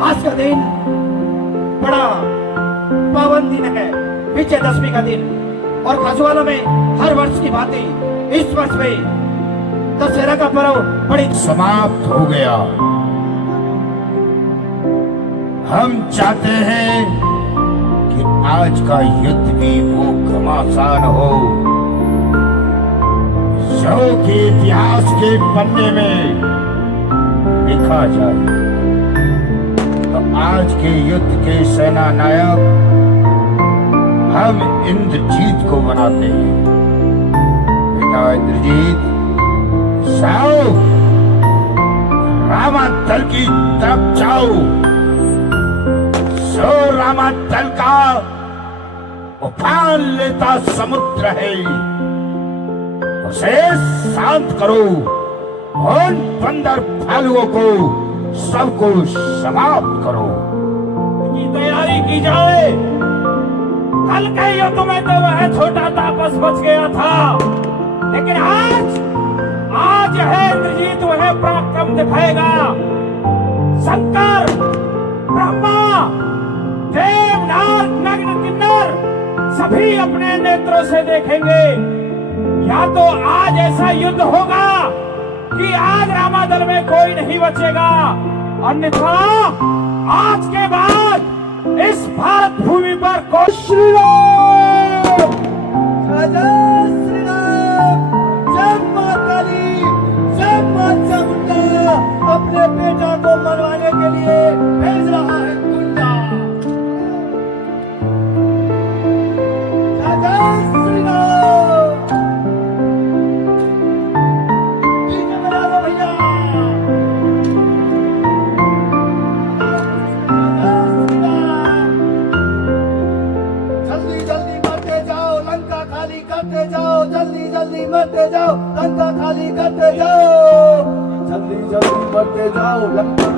आज का दिन बड़ा पावन दिन है, विजयदशमी का दिन। और खाजूवाला में हर वर्ष की भांति इस वर्ष में दशहरा का पर्व बड़ी समाप्त हो गया। हम चाहते हैं कि आज का युद्ध भी वो घमासान हो जो कि इतिहास के पन्ने में लिखा जाए। तो आज के युद्ध के सेना नायक हम इंद्रजीत को बनाते हैं। बेटा इंद्रजीत, जाओ रामादल की तरफ जाओ। जो रामादल का उफान लेता समुद्र है, उसे शांत करो। उन बंदर भालुओं को सबको समाप्त करो। की तैयारी की जाए। कल के युद्ध में तो वह छोटा तापस बच गया था, लेकिन आज है इंद्रजीत वह पराक्रम दिखाएगा। शंकर, ब्रह्मा, देव, नाग, नग्न, किन्नर सभी अपने नेत्रों से देखेंगे। या तो आज ऐसा युद्ध होगा कि आज रामादल में कोई नहीं बचेगा, अन्यथा आज के बाद इस भारत भूमि पर कोई श्री राम, श्री राम, जय मां काली, जय मां चामुंडा अपने बेटा को मरवाने के लिए भेज रहा है गुंडा। जय श्री राम, ठीक है बजा दो भैया। जल्दी जल्दी मरते जाओ, लंका खाली करते जाओ। जल्दी जल्दी मरते जाओ, लंका खाली करते जाओ। जल्दी जल्दी मरते जाओ, लंका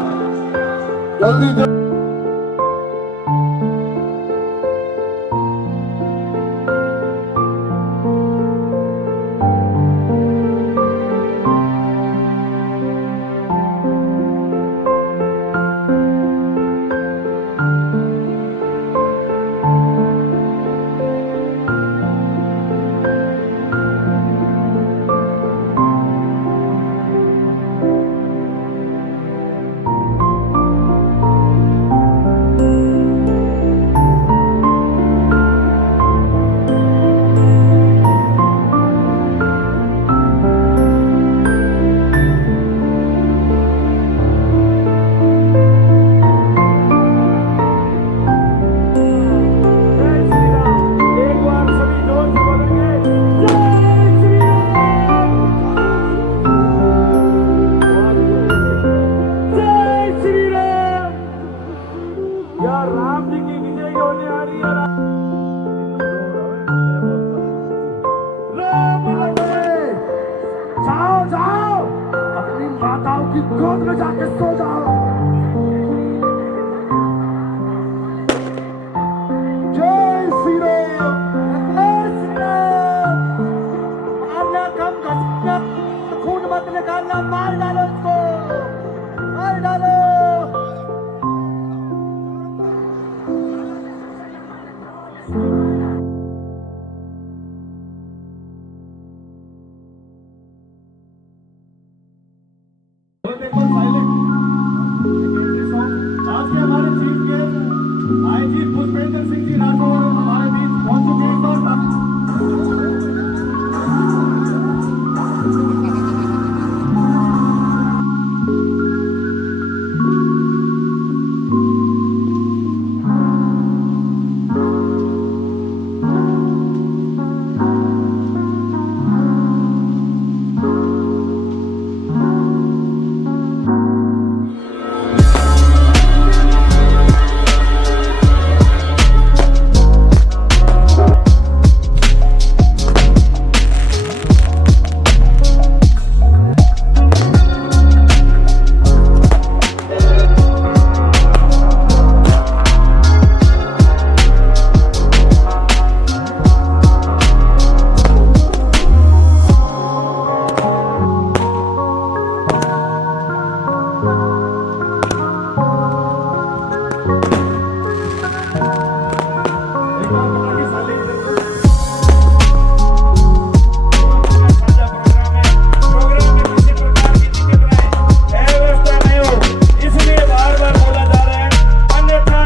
जल्दी जल्दी। गोद में जाके सो जाओ। जय श्री राम, जय श्री राम। मारना कम, घसीटना, खून मत निकालना, मार डालो इसको, मार डालो। आज के हमारे chief guest IG Pushpendra Singh ji Rathore हमारे बीच पहुंच चुके हैं। एक बार बता के साले साझा प्रोग्राम में किसी प्रकार की दिक्कत रहे, व्यवस्था नहीं हो, इसलिए बार बार बोला जा रहा है, अन्यथा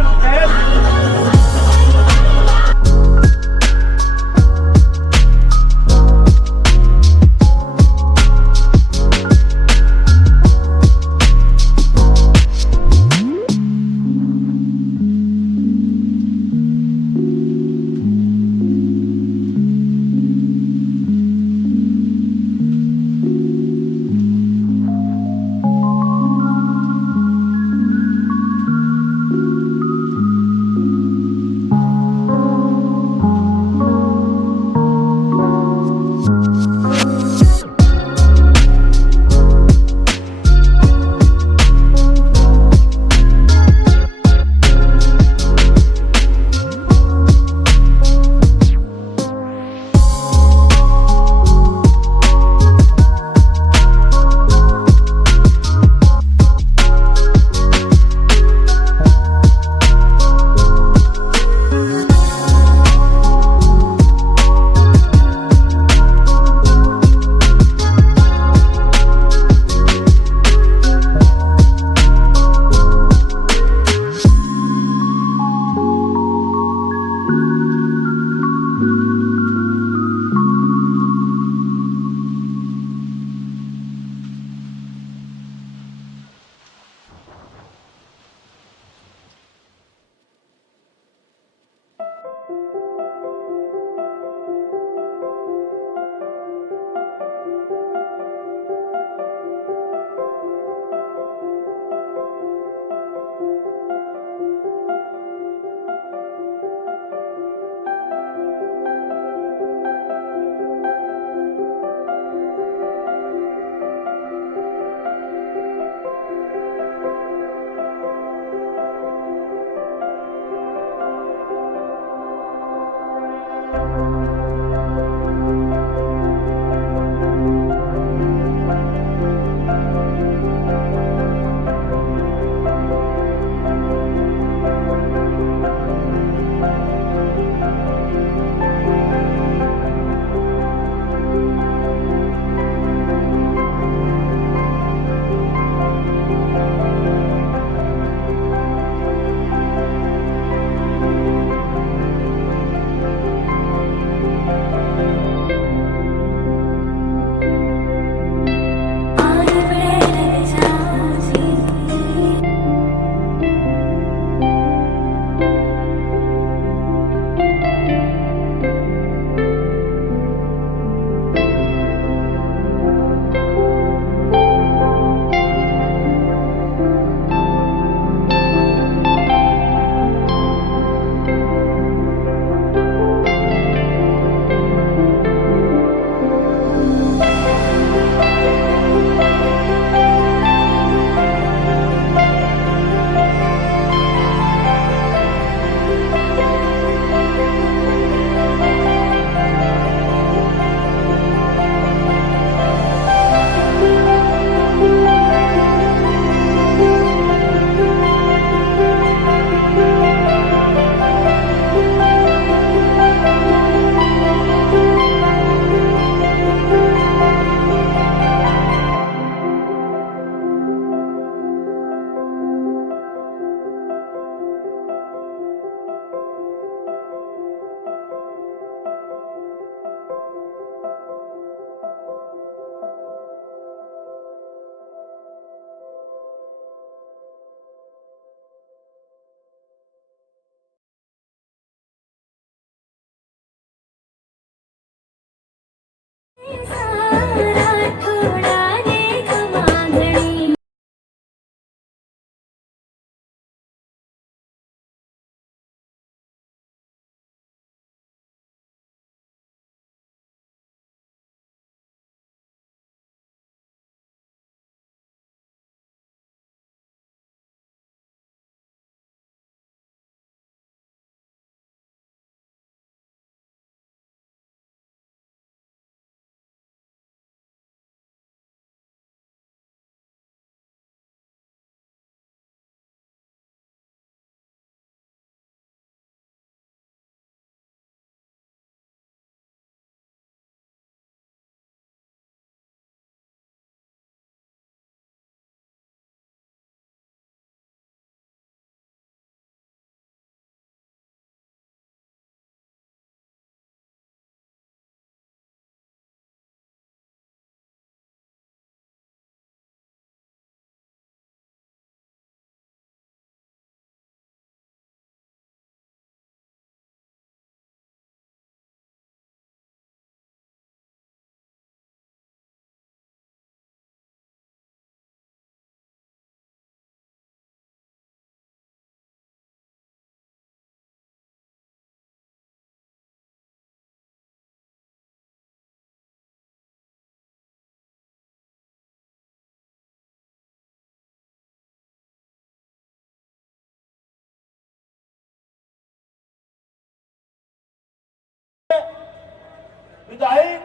विधायक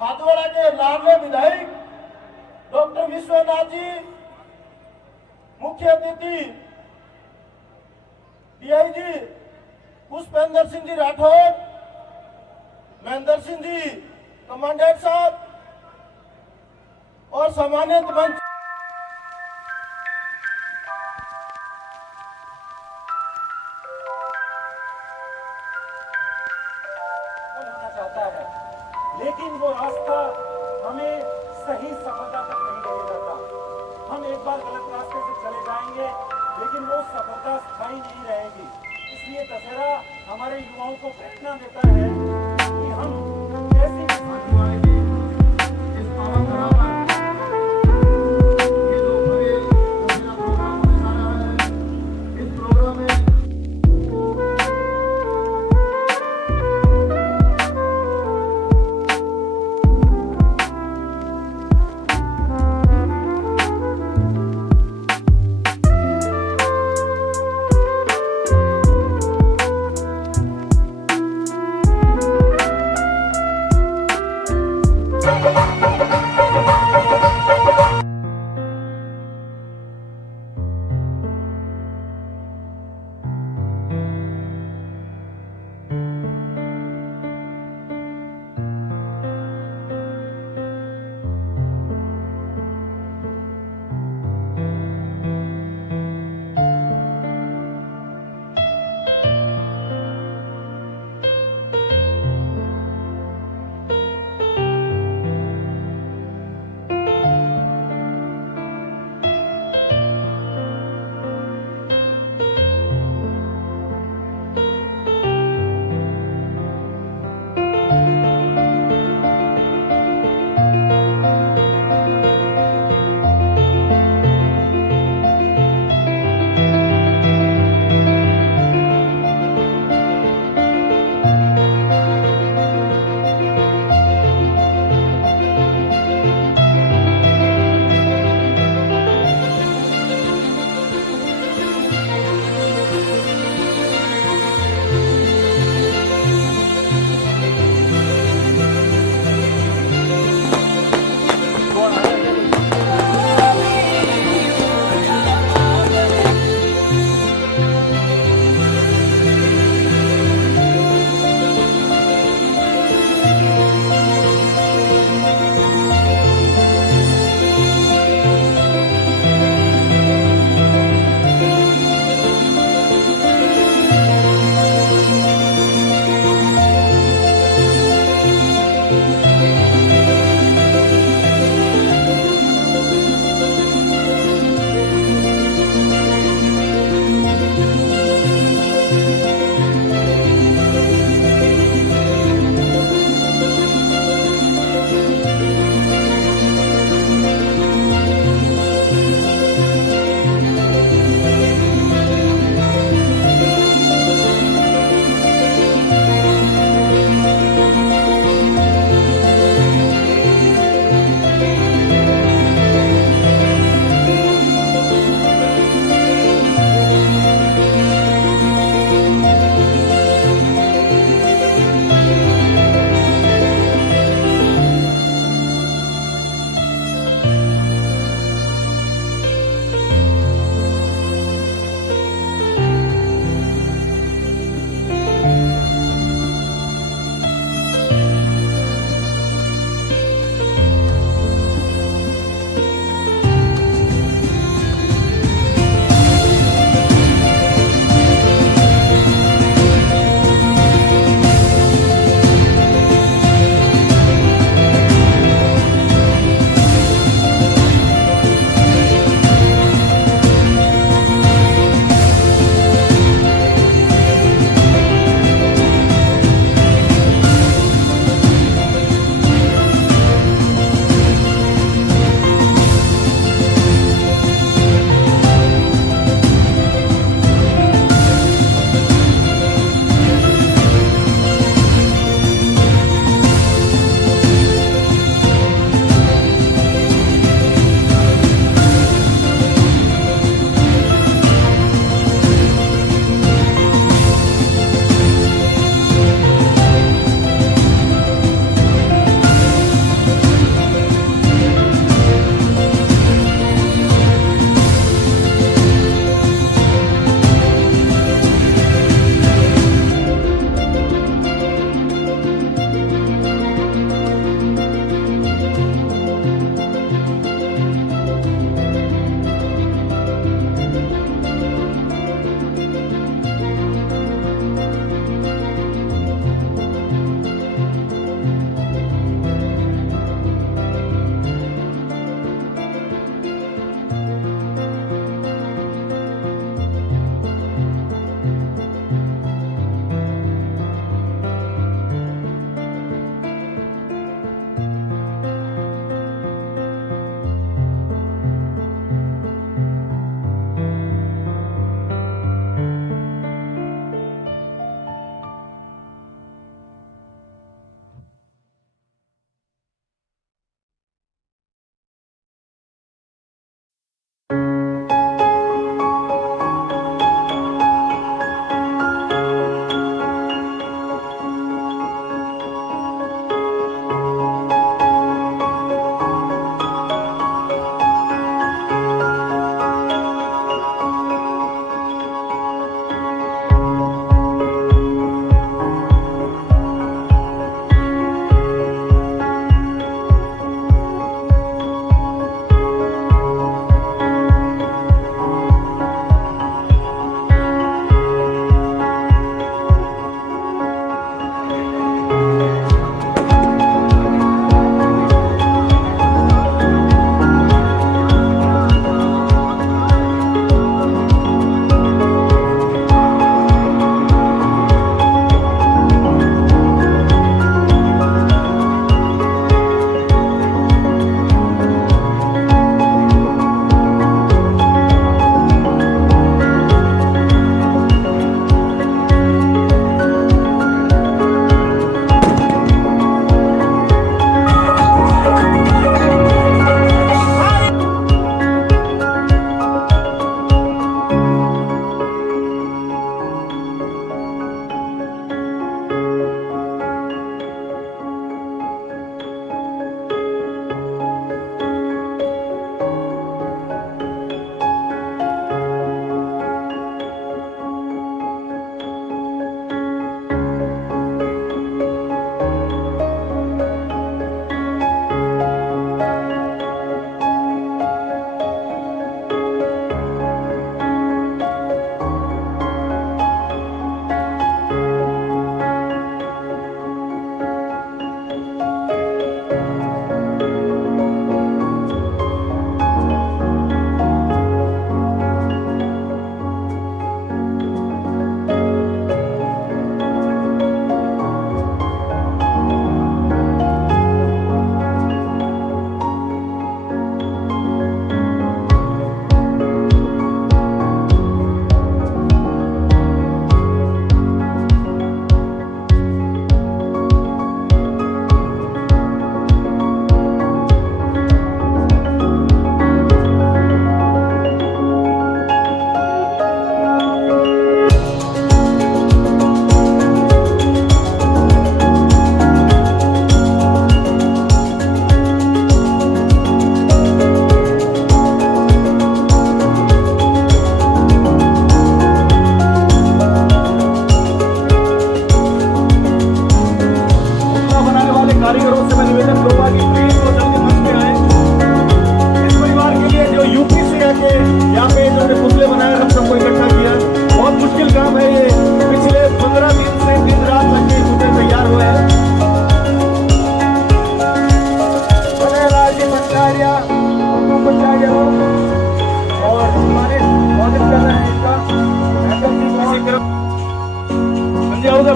हाथवाड़ा के लाडले विधायक डॉक्टर विश्वनाथ जी, मुख्य अतिथि डीआईजी पुष्पेंद्र सिंह जी राठौर, महेंद्र सिंह जी कमांडेंट साहब और सम्मानित मंच होना चाहता है, लेकिन वो रास्ता हमें सही सफलता तक नहीं ले जाता। हम एक बार गलत रास्ते से चले जाएंगे, लेकिन वो सफलता स्थायी नहीं रहेगी। इसलिए दशहरा हमारे युवाओं को प्रेरणा देता है कि हम कैसी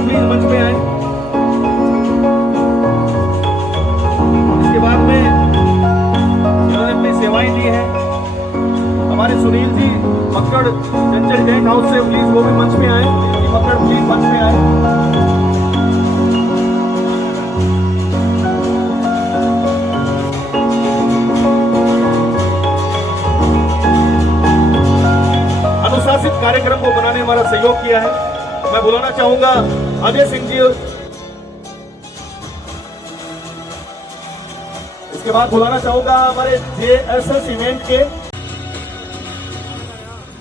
प्लीज मंच पे आए। इसके बाद में जिन्होंने अपनी सेवाएं दी है, हमारे सुनील जी मक्कड़ चंचल टेंट हाउस से, प्लीज वो भी मंच पे आए। मक्कड़ प्लीज मंच पे आए। अनुशासित कार्यक्रम को बनाने में हमारा सहयोग किया है। मैं बुलाना चाहूंगा अजय सिंह जी। इसके बाद बुलाना चाहूंगा हमारे JSS इवेंट के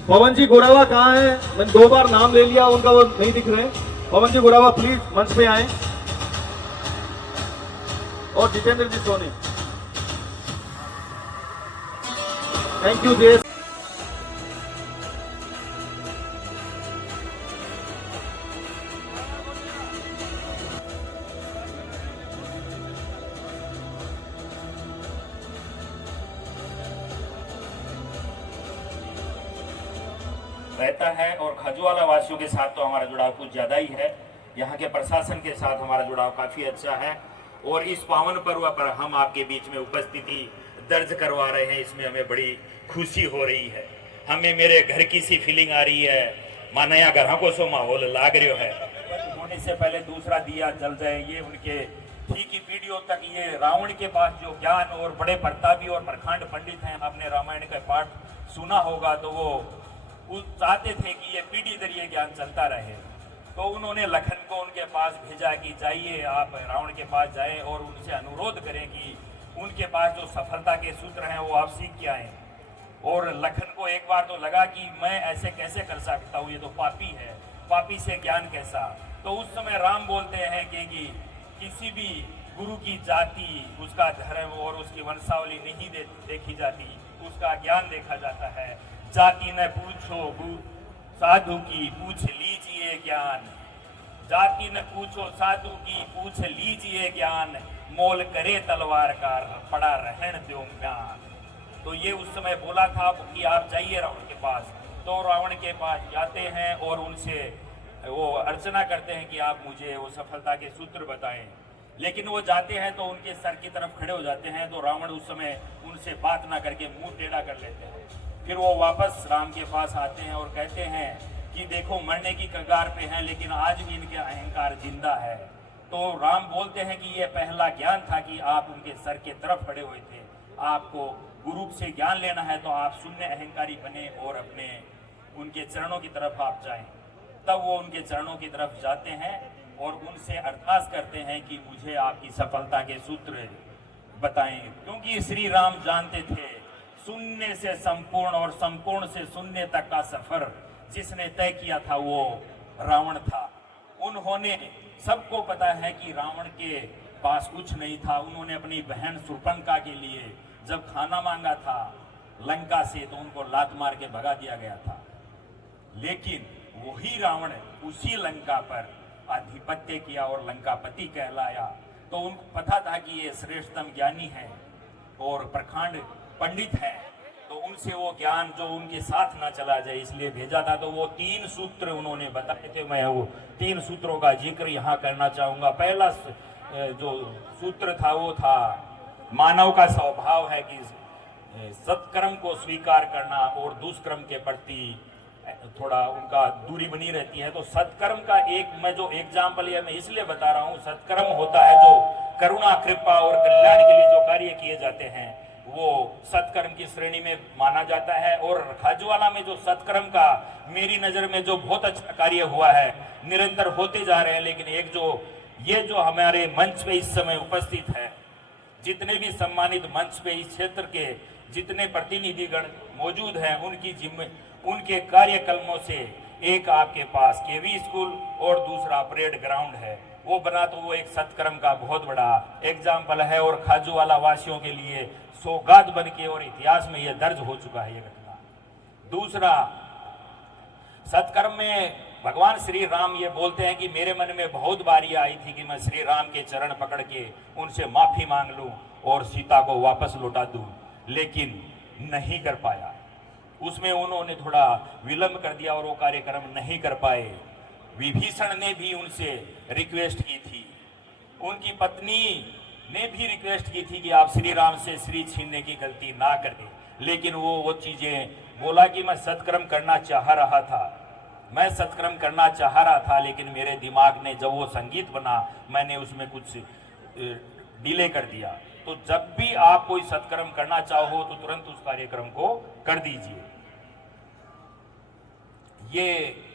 पवन जी गोरावा। कहाँ है? मैंने 2 बार नाम ले लिया उनका, वो नहीं दिख रहे। पवन जी गोरावा प्लीज मंच पे आए। और जितेंद्र जी सोनी। थैंक यू देश। रहता है और खाजूवाला वासियों के साथ तो हमारा जुड़ाव कुछ ज़्यादा ही है। यहाँ के प्रशासन के साथ हमारा जुड़ाव काफ़ी अच्छा है और इस पावन पर्व पर हम आपके बीच में उपस्थिति दर्ज करवा रहे हैं, इसमें हमें बड़ी खुशी हो रही है। हमें मेरे घर की सी फीलिंग आ रही है, माना यहाँ घर को सो माहौल लाग रहा है। होने से पहले दूसरा दिया जल जाए, ये उनके ठीक ही पीढ़ियों तक ये रावण के पास जो ज्ञान और बड़े प्रतापी और प्रखंड पंडित हैं, आपने रामायण का पाठ सुना होगा, तो वो चाहते थे कि ये पीढ़ी दर ये ज्ञान चलता रहे। तो उन्होंने लखन को उनके पास भेजा कि जाइए आप रावण के पास जाएं और उनसे अनुरोध करें कि उनके पास जो सफलता के सूत्र हैं वो आप सीख के आए। और लखन को एक बार तो लगा कि मैं ऐसे कैसे कर सकता हूँ, ये तो पापी है, पापी से ज्ञान कैसा। तो उस समय राम बोलते हैं कि किसी भी गुरु की जाति, उसका धर्म और उसकी वंशावली नहीं देखी जाती, उसका ज्ञान देखा जाता है। जाति न पूछो साधु की, पूछ लीजिए ज्ञान। जाति न पूछो साधु की, पूछ लीजिए ज्ञान। मोल करे तलवार का, पड़ा रहन दो ज्ञान। तो ये उस समय बोला था कि आप जाइए रावण के पास। तो रावण के पास जाते हैं और उनसे वो अर्चना करते हैं कि आप मुझे वो सफलता के सूत्र बताएं। लेकिन वो जाते हैं तो उनके सर की तरफ खड़े हो जाते हैं। तो रावण उस समय उनसे बात ना करके मुंह टेढ़ा कर लेते हैं। फिर वो वापस राम के पास आते हैं और कहते हैं कि देखो मरने की कगार पे हैं, लेकिन आज भी इनके अहंकार जिंदा है। तो राम बोलते हैं कि ये पहला ज्ञान था कि आप उनके सर के तरफ खड़े हुए थे। आपको गुरु से ज्ञान लेना है तो आप शून्य अहंकारी बने और अपने उनके चरणों की तरफ आप जाएं। तब वो उनके चरणों की तरफ जाते हैं और उनसे अरदास करते हैं कि मुझे आपकी सफलता के सूत्र बताएं, क्योंकि श्री राम जानते थे शून्य से संपूर्ण और संपूर्ण से शून्य तक का सफर जिसने तय किया था वो रावण था। उन्होंने, सबको पता है कि रावण के पास कुछ नहीं था। उन्होंने अपनी बहन शूर्पणखा के लिए जब खाना मांगा था लंका से, तो उनको लात मार के भगा दिया गया था। लेकिन वही रावण उसी लंका पर आधिपत्य किया और लंकापति कहलाया। तो उनको पता था कि ये श्रेष्ठतम ज्ञानी है और प्रखंड पंडित है, तो उनसे वो ज्ञान जो उनके साथ ना चला जाए इसलिए भेजा था। तो वो 3 सूत्र उन्होंने बताए थे। मैं वो 3 सूत्रों का जिक्र यहाँ करना चाहूंगा। पहला जो सूत्र था वो था, मानव का स्वभाव है कि सत्कर्म को स्वीकार करना और दुष्कर्म के प्रति थोड़ा उनका दूरी बनी रहती है। तो सत्कर्म का एक मैं जो एग्जाम्पल है मैं इसलिए बता रहा हूँ, सत्कर्म होता है जो करुणा, कृपा और कल्याण के लिए जो कार्य किए जाते हैं वो सत्कर्म की श्रेणी में माना जाता है। और खाजूवाला में जो सत्कर्म का मेरी नजर में जो बहुत अच्छा कार्य हुआ है, निरंतर होते जा रहे हैं, लेकिन एक ये जो हमारे मंच पे इस समय उपस्थित है, जितने भी सम्मानित मंच पे इस क्षेत्र के जितने प्रतिनिधिगण मौजूद हैं, उनके कार्यक्रमों से एक आपके पास केवी स्कूल और दूसरा परेड ग्राउंड है, वो बना, तो वो एक सत्कर्म का बहुत बड़ा एग्जाम्पल है और खाजूवाला वासियों के लिए सौगात बन के और इतिहास में यह दर्ज हो चुका है ये घटना। दूसरा, सत्कर्म में भगवान श्री राम ये बोलते हैं कि मेरे मन में बहुत बारी आई थी कि मैं श्री राम के चरण पकड़ के उनसे माफी मांग लूं और सीता को वापस लौटा दूं, लेकिन नहीं कर पाया। उसमें उन्होंने थोड़ा विलंब कर दिया और वो कार्यक्रम नहीं कर पाए। विभीषण ने भी उनसे रिक्वेस्ट की थी, उनकी पत्नी ने भी रिक्वेस्ट की थी कि आप श्री राम से श्री छीनने की गलती ना करें, लेकिन वो चीजें बोला कि मैं सत्कर्म करना चाह रहा था, मैं सत्कर्म करना चाह रहा था, लेकिन मेरे दिमाग ने जब वो संगीत बना मैंने उसमें कुछ डिले कर दिया। तो जब भी आप कोई सत्कर्म करना चाहो तो तुरंत उस कार्यक्रम को कर दीजिए। ये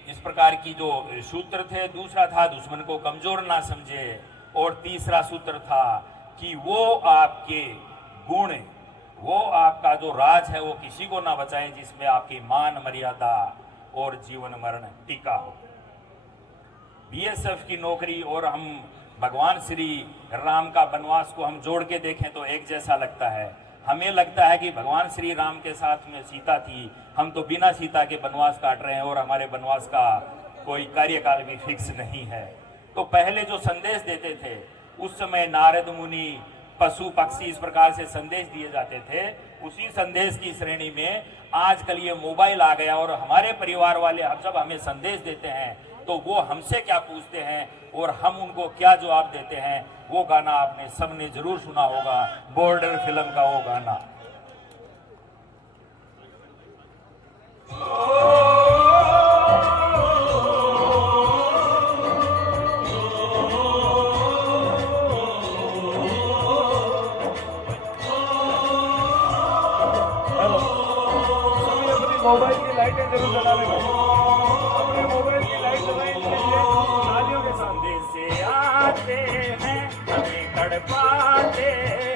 इस प्रकार की जो सूत्र थे। दूसरा था दुश्मन को कमजोर ना समझे, और तीसरा सूत्र था कि वो आपके गुण, वो आपका जो राज है वो किसी को ना बचाए जिसमें आपकी मान मर्यादा और जीवन मरण टिका हो। बीएसएफ की नौकरी और हम भगवान श्री राम का वनवास को हम जोड़ के देखें तो एक जैसा लगता है। हमें लगता है कि भगवान श्री राम के साथ में सीता थी, हम तो बिना सीता के वनवास काट रहे हैं और हमारे वनवास का कोई कार्यकाल भी फिक्स नहीं है। तो पहले जो संदेश देते थे उस समय नारद मुनि, पशु पक्षी इस प्रकार से संदेश दिए जाते थे। उसी संदेश की श्रेणी में आजकल ये मोबाइल आ गया और हमारे परिवार वाले हम जब हमें संदेश देते हैं तो वो हमसे क्या पूछते हैं और हम उनको क्या जवाब देते हैं। वो गाना आपने सबने जरूर सुना होगा, बॉर्डर फिल्म का वो गाना। मोबाइल की लाइटें जरूर जला लेंगे, अपने मोबाइल की लाइट जलाएं तालियों के साथ। से आते हैं हमें तड़पाते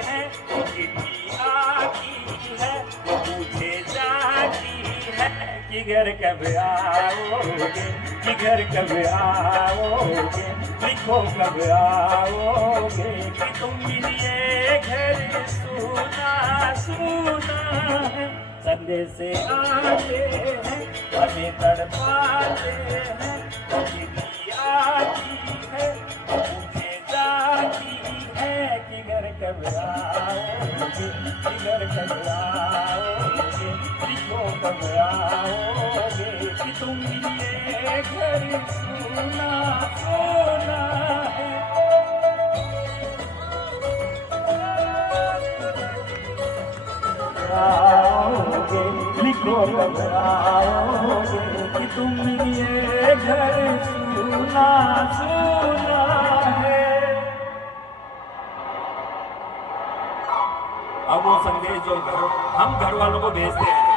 हैं, चिट्ठी आती है पूछे जाती है कि घर कब आओगे, कि घर कब आओगे, लिखो कब आओगे, कि तुम मिलिए घर सुना सुना है। संदेश से आते हैं हमें तड़पाते हैं, चिट्ठी आती है पूछे जाती है कि घर कब आओगे, कि घर कब आओगे, लिखो कब आओगे, कि तुम मिलिए घर सुना सुना है। आओगे, लिखो कब आओगे, कि तुम मिलिए घर सुना सुना है। अब वो संदेश जो हम घर वालों को भेजते हैं,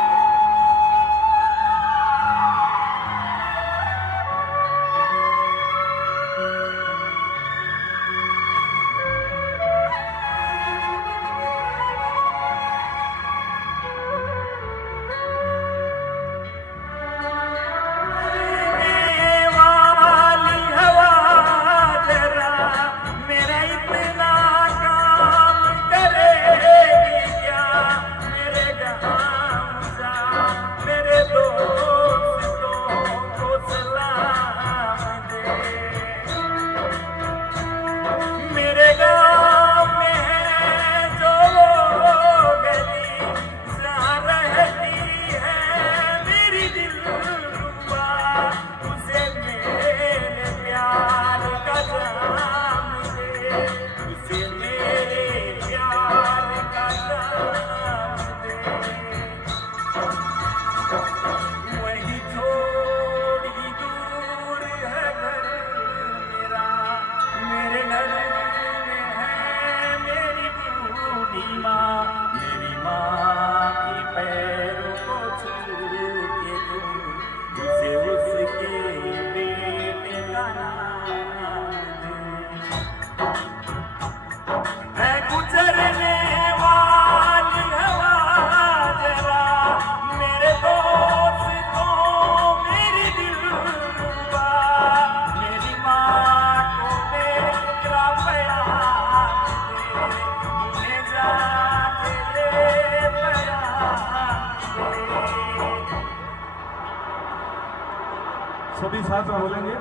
सभी साथ में बोलेंगे।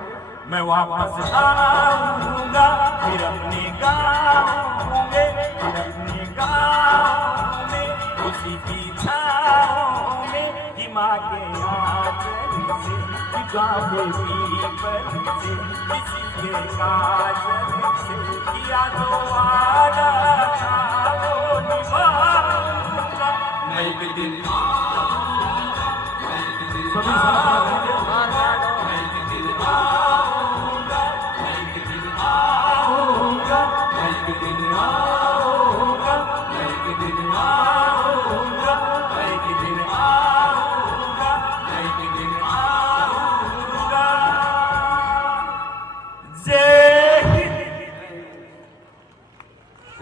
मैं वापस आऊंगा फिर अपने गाँव में, फिर अपने गाँव में, उसी की छाँव में, कि माँ के आंचल से, कि गाँव के पीपल ये काजल से किया तो वादा था वो निभाऊंगा। मैं एक दिन सभी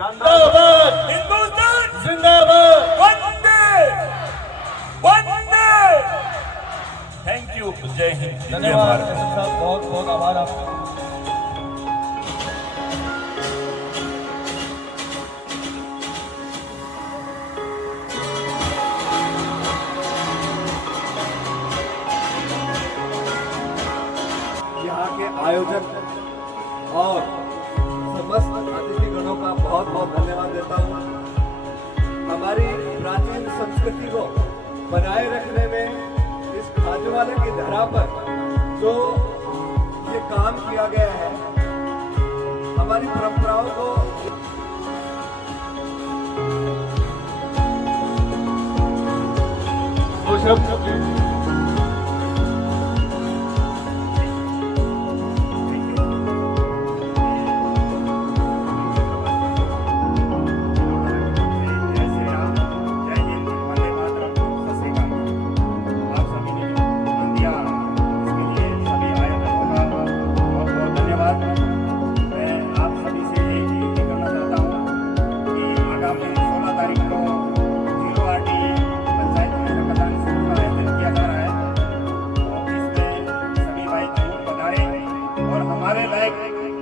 जिंदाबाद हिंदुस्तान जिंदाबाद। वंदे वंदे। Thank you. जय हिंद। जय धन्यवाद भारत। एसएम साहब, बहुत बहुत आभार आपका। यहाँ के आयोजक और समस्त अतिथिगणों का बहुत बहुत धन्यवाद देता हूँ। हमारी प्राचीन संस्कृति को बनाए रखने में इस खाजूवाले की धरा पर जो ये काम किया गया है, हमारी परंपराओं को दो शब्द जय श्री राम, जय हिंद, वंदे मातरम, सत श्री अकाल। आप सभी ने मान दिया, इसके लिए सभी आयोजकों का बहुत बहुत धन्यवाद। मैं आप सभी से एक विनती करना चाहता हूँ कि आगामी 16 तारीख को 0RT पंचायत में रक्तदान शिविर का आयोजन किया जा रहा है। तो इसमें सभी भाई जरूर पधारें और हमारे लायक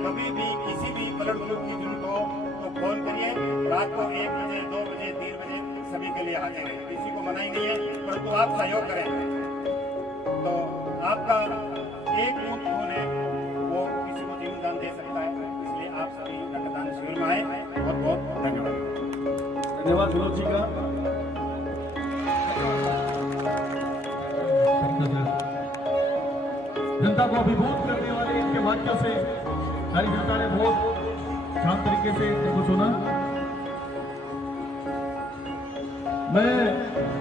कभी भी किसी भी ब्लड ग्रुप की जरूरत हो तो फोन करिए। रात को 1 बजे, 2 बजे, 3 बजे सभी के लिए हाजिर है। किसी को मना ही नहीं है, परंतु आप सहयोग करें। तो आपका एक बूंद खून है, वो किसी को जीवन दान दे सकता है। इसलिए आप सभी रक्तदान शिविर में आए। बहुत बहुत धन्यवाद। धन्यवाद विनोद जी का। जनता को अभिभूत करने वाले इनके वाक्यों से सारी जनता ने बहुत शांत तरीके से इनको सुना। मैं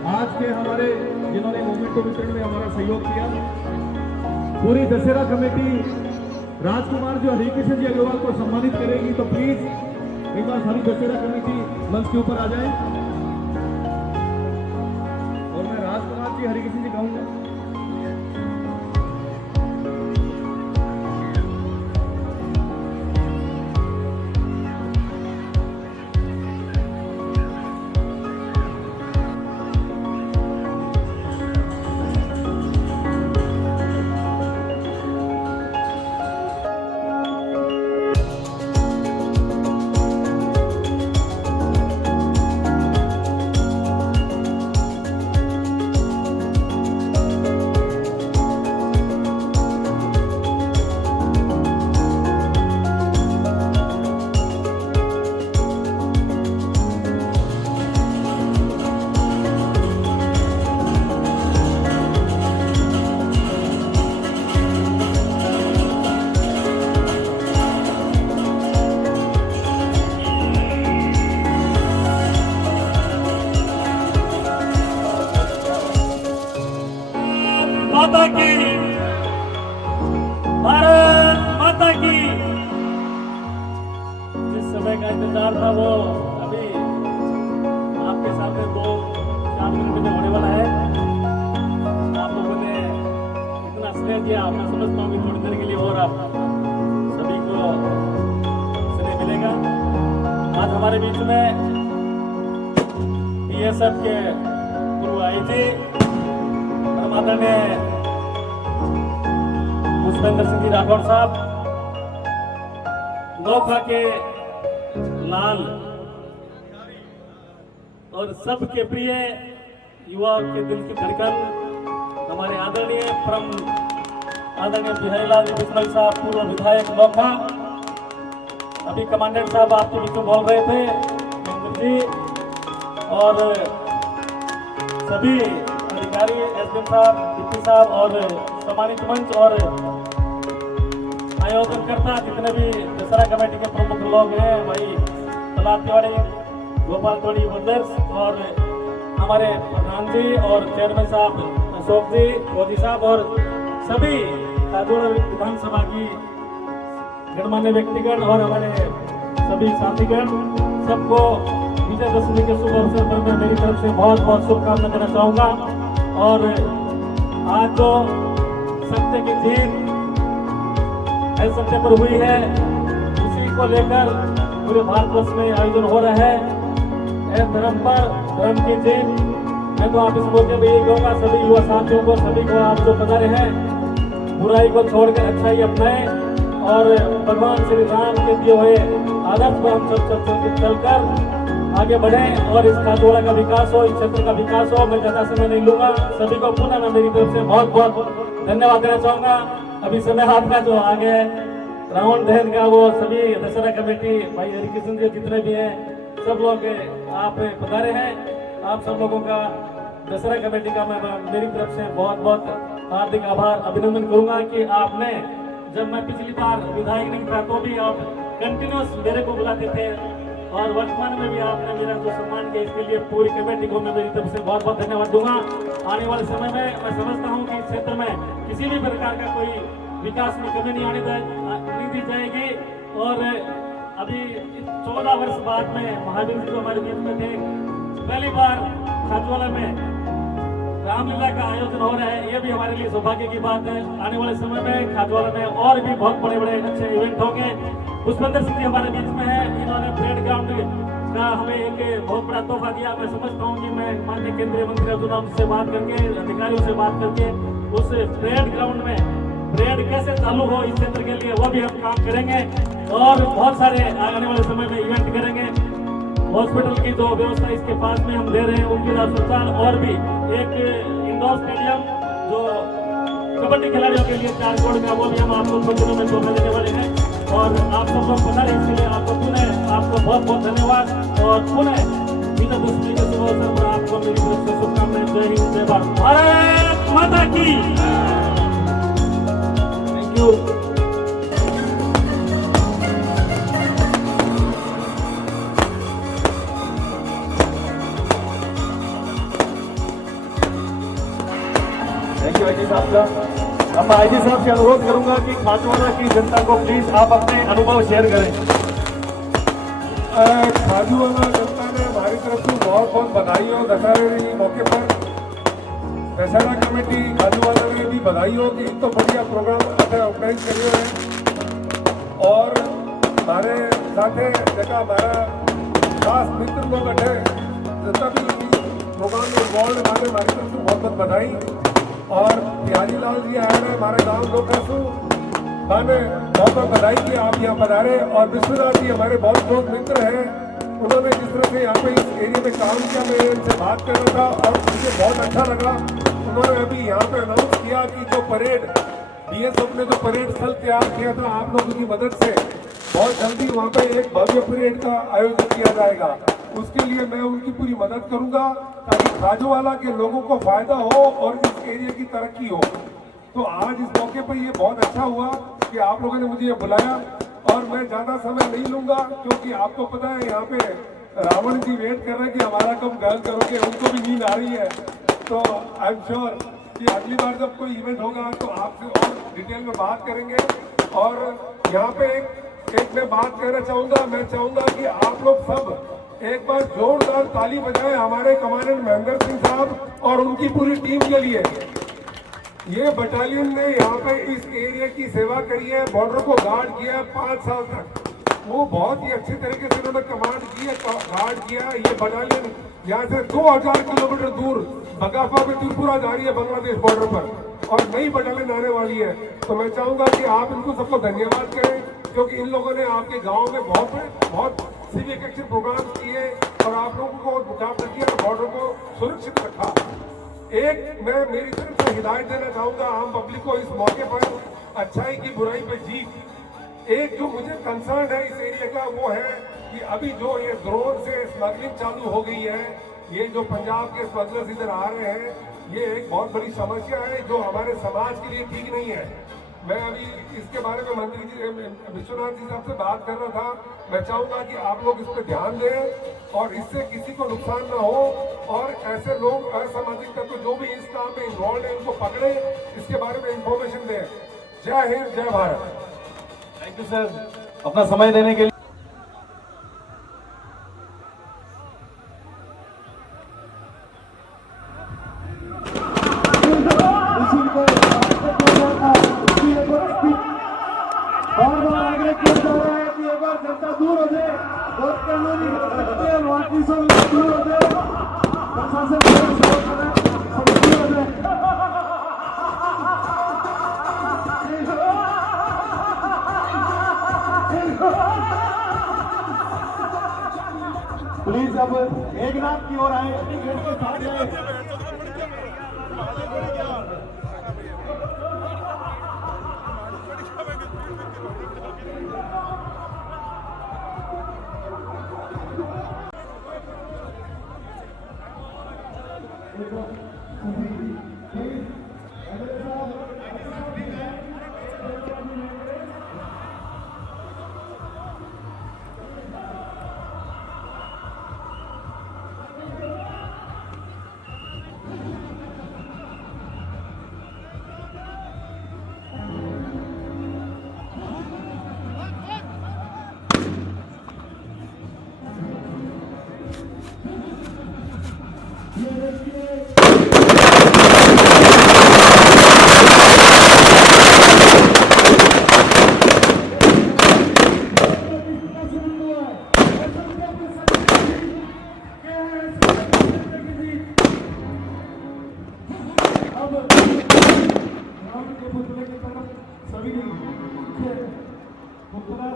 आज के हमारे जिन्होंने मूवमेंट को वितरण में हमारा सहयोग किया, पूरी दशहरा कमेटी राजकुमार जो हरिकृष्ण जी अग्रवाल को सम्मानित करेगी, तो प्लीज एक बार सारी दशहरा कमेटी मंच के ऊपर आ जाए। और मैं राजकुमार जी हरिकृष्ण जी कहूंगा। माता की, भारत माता की। जिस समय का इंतजार था वो अभी आपके सामने 2-4 मिनट में होने वाला है। आप लोगों ने इतना स्नेह दिया, मैं समझता हूँ कि थोड़ी देर के लिए और आप सभी को स्नेह मिलेगा। आज हमारे बीच में BSF के गुरु आईजी आदरणीय पुष्पेंद्र सिंह जी राठौर साहब, नौखा के लाल और सबके प्रिय युवा के दिल की धड़कन हमारे आदरणीय बिहारीलाल बिश्नोई साहब, पूर्व विधायक नौखा। अभी कमांडेंट साहब आपके बीच में बोल रहे थे, महेंद्र जी और सभी अधिकारी, एसडीएम साहब, डिप्टी साहब और सम्मानित मंच और आयोजनकर्ता जितने भी दशहरा कमेटी के प्रमुख लोग हैं, भाई प्रहलाद तिवारी, गोपाल तिवारी ब्रदर्स, और हमारे प्रधान जी और चेयरमैन साहब अशोक जी, मोदी साहब, और सभी खाजोड़ा विधानसभा की गणमान्य व्यक्तिगण और हमारे सभी साथीगण, सबको विजयदशमी के शुभ अवसर पर मैं मेरी तरफ से बहुत बहुत शुभकामना देना चाहूँगा। और आज जो सत्य की जीत सत्य पर हुई है, उसी को लेकर पूरे भारतवर्ष में आयोजन हो रहा है। धर्म पर धर्म की जीत। मैं तो आप इस मौके पर यही कहूँगा सभी युवा साथियों को, सभी को, आप जो पधारे हैं, बुराई को छोड़कर अच्छाई अपनाएं और भगवान श्री राम के दिए हुए आदर्श पर हम चलकर आगे बढ़ें और इस खाजोड़ा का विकास हो, इस क्षेत्र का विकास हो। मैं ज्यादा समय नहीं लूंगा, सभी को पुनः मैं मेरी तरफ से बहुत बहुत धन्यवाद देना चाहूंगा। अभी समय आपका जो आगे रावण दहन का, वो सभी दशहरा कमेटी, भाई हरिकृष्ण जी जितने भी हैं, सब लोग आप पधारे हैं। आप सब लोगों का दशहरा कमेटी का मैं मेरी तरफ से बहुत बहुत हार्दिक आभार अभिनंदन करूंगा कि आपने, जब मैं पिछली बार विधायक नहीं था तो भी आप कंटिन्यूस मेरे को बुलाते थे और वर्तमान में भी आपने मेरा जो सम्मान किया, इसके लिए पूरी कमेटी को मैं मेरी तरफ से बहुत बहुत धन्यवाद दूंगा। आने वाले समय में मैं समझता हूं कि इस क्षेत्र में किसी भी प्रकार का कोई विकास में कमी नहीं दी जाएगी। और अभी 14 वर्ष बाद में महावीर जी जो हमारे बीच में थे, पहली बार खाजवाला में रामलीला का आयोजन हो रहा है, ये भी हमारे लिए सौभाग्य की बात है। आने वाले समय में खाजवाला में और भी बहुत बड़े बड़े अच्छे इवेंट होंगे। पुष्पेंद्र सिंह जी हमारे बीच में है, इन्होंने परेड ग्राउंड का हमें एक बहुत बड़ा तोहफा दिया। मैं समझता हूँ कि मैं माननीय केंद्रीय मंत्री अर्जुन से बात करके, अधिकारियों से बात करके, उस परेड ग्राउंड में परेड कैसे चालू हो इस क्षेत्र के लिए, वो भी हम काम करेंगे और बहुत सारे आने वाले समय में इवेंट करेंगे। हॉस्पिटल की जो व्यवस्था इसके पास में हम दे रहे हैं, उनकी अस्पताल, और भी एक इंडोर स्टेडियम जो कबड्डी खिलाड़ियों के लिए 4 करोड़ का, वो भी हम आपको कुछ दिनों में तोहफा देने वाले हैं। और आप सब लोग बता रहे, इसके लिए आपको पुनः आपको बहुत बहुत धन्यवाद और पुनः विजयदशमी के शुभ अवसर पर आपको मेरी तरफ से शुभकामनाएं। जय हिंद, जय भारत, भारत माता की। Thank you. Thank you IG साहब का। अब मैं आईजी साहब से अनुरोध करूंगा कि खाजवाड़ा की जनता को प्लीज आप अपने अनुभव शेयर करें। खाजूवाला जनता ने हमारी तरफ से बहुत बहुत बधाई हो दशहरे के मौके पर। दशहरा कमेटी खाजूवाला ने भी बधाई हो कि तो बढ़िया प्रोग्राम ऑर्गेनाइज करिए हैं। और हमारे साथ जगह हमारा खास मित्र लोग बैठे, जितना भी प्रोग्राम में इन्वॉल्व हमारे तरफ से बहुत बहुत बधाई। और बिहारी लाल जी आए हैं हमारे गाँव लोकासू, मैंने बहुत बहुत बधाई कि आप यहाँ पधारे। और विश्वनाथ जी हमारे बहुत बहुत मित्र हैं, उन्होंने जिस तरह से यहाँ पे इस एरिया में काम किया, मैं इनसे बात कर रहा था और मुझे बहुत अच्छा लगा। उन्होंने अभी यहाँ पे अनाउंस किया कि जो परेड बीएसएफ ने जो परेड स्थल तैयार किया था आप लोगों की मदद से, बहुत जल्दी वहाँ पे एक भव्य परेड का आयोजन किया जाएगा। उसके लिए मैं उनकी पूरी मदद करूंगा ताकि खाजूवाला के लोगों को फायदा हो और इस एरिया की तरक्की हो। तो आज इस मौके पर ये बहुत अच्छा हुआ कि आप लोगों ने मुझे बुलाया। और मैं ज्यादा समय नहीं लूंगा क्योंकि आपको पता है यहाँ पे रावण जी वेट कर रहे हैं कि हमारा कब गल करोगे, उनको भी नींद आ रही है। तो आई एम श्योर कि अगली बार जब कोई इवेंट होगा तो आपसे और डिटेल में बात करेंगे। और यहाँ पे एक मैं बात कहना चाहूंगा, मैं चाहूंगा कि आप लोग सब एक बार जोरदार ताली बजाएं हमारे कमांडेंट महेंद्र सिंह साहब और उनकी पूरी टीम के लिए। ये बटालियन ने यहाँ पे इस एरिया की सेवा करी है, बॉर्डर को गार्ड किया है 5 साल तक। वो बहुत ही अच्छे तरीके से उन्होंने कमांड की है, गार्ड किया। ये बटालियन यहाँ से 2000 किलोमीटर दूर बगाफा में त्रिपुरा जा रही है, बांग्लादेश बॉर्डर पर, और नई बटालियन आने वाली है। तो मैं चाहूंगा कि आप इनको सबको धन्यवाद करें क्योंकि इन लोगों ने आपके गाँव में बहुत सिविक एक्शन प्रोग्राम किए और आप लोगों को मुकाबला किया और बॉर्डर को सुरक्षित रखा। एक मैं मेरी तरफ से हिदायत देना चाहूंगा आम पब्लिक को इस मौके पर, अच्छाई की बुराई पे जीत। एक जो मुझे कंसर्न है इस एरिया का वो है कि अभी जो ये ड्रोन से स्मगलिंग चालू हो गई है, ये जो पंजाब के स्मगलर्स इधर आ रहे हैं, ये एक बहुत बड़ी समस्या है जो हमारे समाज के लिए ठीक नहीं है। मैं अभी इसके बारे में मंत्री जी विश्वनाथ जी साहब से बात कर रहा था। मैं चाहूंगा कि आप लोग इस पर ध्यान दें और इससे किसी को नुकसान ना हो, और ऐसे लोग असामाजिक तत्व जो भी इस काम में इन्वॉल्व है उनको पकड़े, इसके बारे में इंफॉर्मेशन दें। जय हिंद, जय भारत। थैंक यू सर, अपना समय देने के लिए। जनता दूर हो जाए और कानूनी नोटिसों दूर हो जाए, प्रशासन दूर हो जाए। प्लीज अब एक नाथ की ओर आए, गेट के साथ जाए।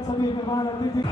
सभी मेहमान अतिथि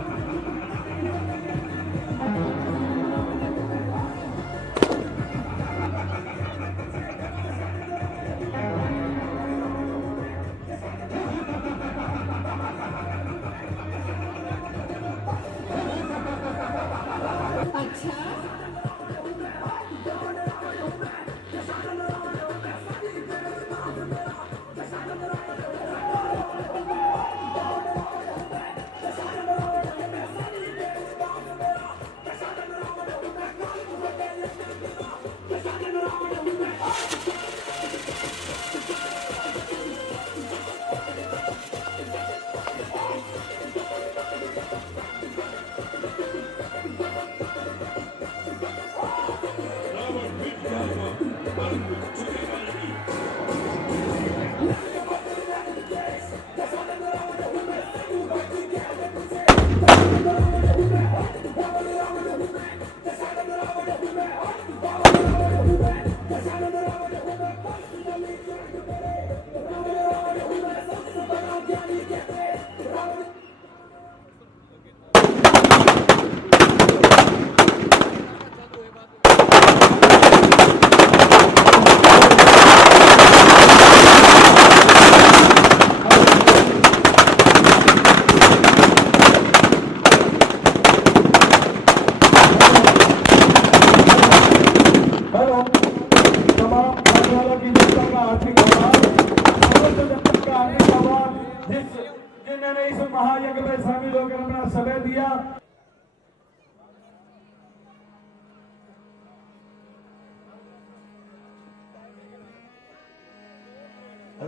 जिन्होंने इस महायज्ञ में शामिल होकर अपना समय दिया।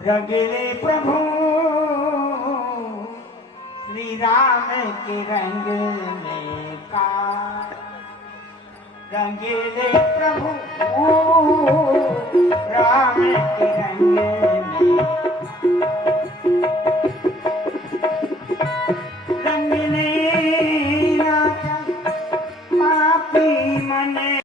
रंगले प्रभु श्री राम के रंग में का, रंगले प्रभु राम